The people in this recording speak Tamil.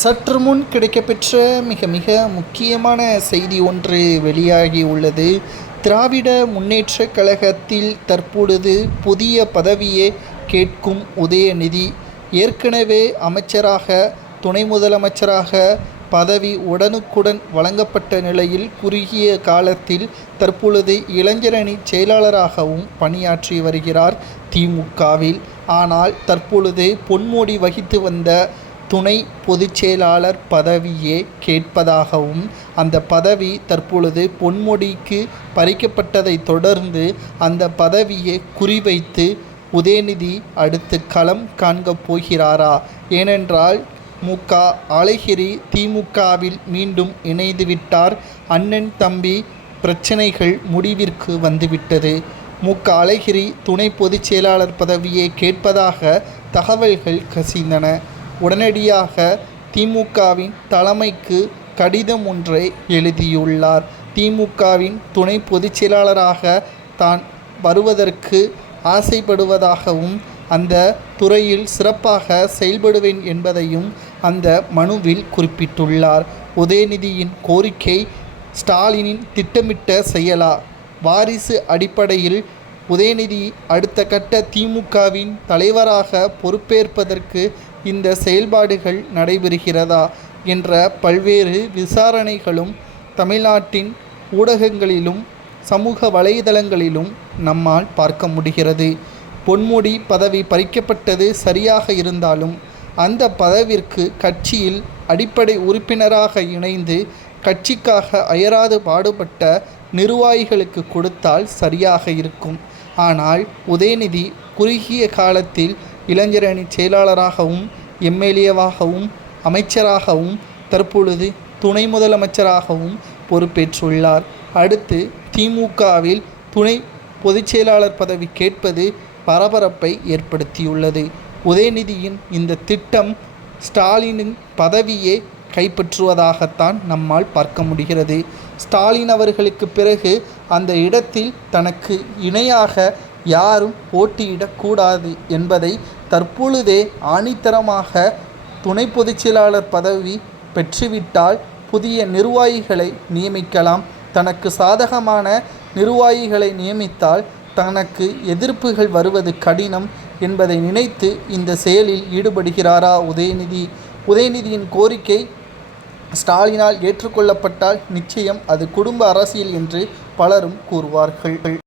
சற்று முன் கிடைக்கப்பெற்ற மிக மிக முக்கியமான செய்தி ஒன்று வெளியாகி உள்ளது. திராவிட முன்னேற்றக் கழகத்தில் தற்பொழுது புதிய பதவியை கேட்கும் உதயநிதி ஏற்கனவே அமைச்சராக, துணை முதலமைச்சராக பதவி உடனுக்குடன் வழங்கப்பட்ட நிலையில் குறுகிய காலத்தில் தற்பொழுது இளைஞரணி செயலாளராகவும் பணியாற்றி வருகிறார் திமுகவில். ஆனால் தற்பொழுது பொன்முடி வகித்து வந்த துணை பொதுச்செயலாளர் பதவியே கேட்பதாகவும், அந்த பதவி தற்பொழுது பொன்முடிக்கு பறிக்கப்பட்டதை தொடர்ந்து அந்த பதவியை குறிவைத்து உதயநிதி அடுத்து களம் காண்கப் போகிறாரா? ஏனென்றால் அழகிரி திமுகவில் மீண்டும் இணைந்துவிட்டார். அண்ணன் தம்பி பிரச்சனைகள் முடிவிற்கு வந்துவிட்டது. அழகிரி துணை பொதுச் செயலாளர் பதவியை கேட்பதாக தகவல்கள் கசிந்தன. உடனடியாக திமுகவின் தலைமைக்கு கடிதம் ஒன்றை எழுதியுள்ளார். திமுகவின் துணை பொதுச் செயலாளராக தான் வருவதற்கு ஆசைப்படுவதாகவும், அந்த துறையில் சிறப்பாக செயல்படுவேன் என்பதையும் அந்த மனுவில் குறிப்பிட்டுள்ளார். உதயநிதியின் கோரிக்கை ஸ்டாலினின் திட்டமிட்ட செயலா? வாரிசு அடிப்படையில் உதயநிதி அடுத்த கட்ட திமுகவின் தலைவராக பொறுப்பேற்பதற்கு இந்த செயல்பாடுகள் நடைபெறுகிறதா என்ற பல்வேறு விசாரணைகளும் தமிழ்நாட்டின் ஊடகங்களிலும் சமூக வலைதளங்களிலும் நம்மால் பார்க்க முடிகிறது. பொன்முடி பதவி பறிக்கப்பட்டது சரியாக இருந்தாலும், அந்த பதவிற்கு கட்சியில் அடிப்படை உறுப்பினராக இணைந்து கட்சிக்காக அயராது பாடுபட்ட நிர்வாகிகளுக்கு கொடுத்தால் சரியாக இருக்கும். ஆனால் உதயநிதி குறுகிய காலத்தில் இளைஞரணி செயலாளராகவும், எம்எல்ஏவாகவும், அமைச்சராகவும், தற்பொழுது துணை முதலமைச்சராகவும் பொறுப்பேற்றுள்ளார். அடுத்து திமுகவில் துணை பொதுச்செயலாளர் பதவி கேட்பது பரபரப்பை ஏற்படுத்தியுள்ளது. உதயநிதியின் இந்த திட்டம் ஸ்டாலினின் பதவியை கைப்பற்றுவதாகத்தான் நம்மால் பார்க்க முடிகிறது. ஸ்டாலின் அவர்களுக்கு பிறகு அந்த இடத்தில் தனக்கு இணையாக யாரும் போட்டியிடக்கூடாது என்பதை தற்பொழுதே ஆணித்தரமாக துணை பொதுச்செயலாளர் பதவி பெற்றுவிட்டால் புதிய நிர்வாகிகளை நியமிக்கலாம். தனக்கு சாதகமான நிர்வாகிகளை நியமித்தால் தனக்கு எதிர்ப்புகள் வருவது கடினம் என்பதை நினைத்து இந்த செயலில் ஈடுபடுகிறாரா உதயநிதி? உதயநிதியின் கோரிக்கை ஸ்டாலினால் ஏற்றுக்கொள்ளப்பட்டால் நிச்சயம் அது குடும்ப அரசியல் என்று பலரும் கூறுவார்கள்.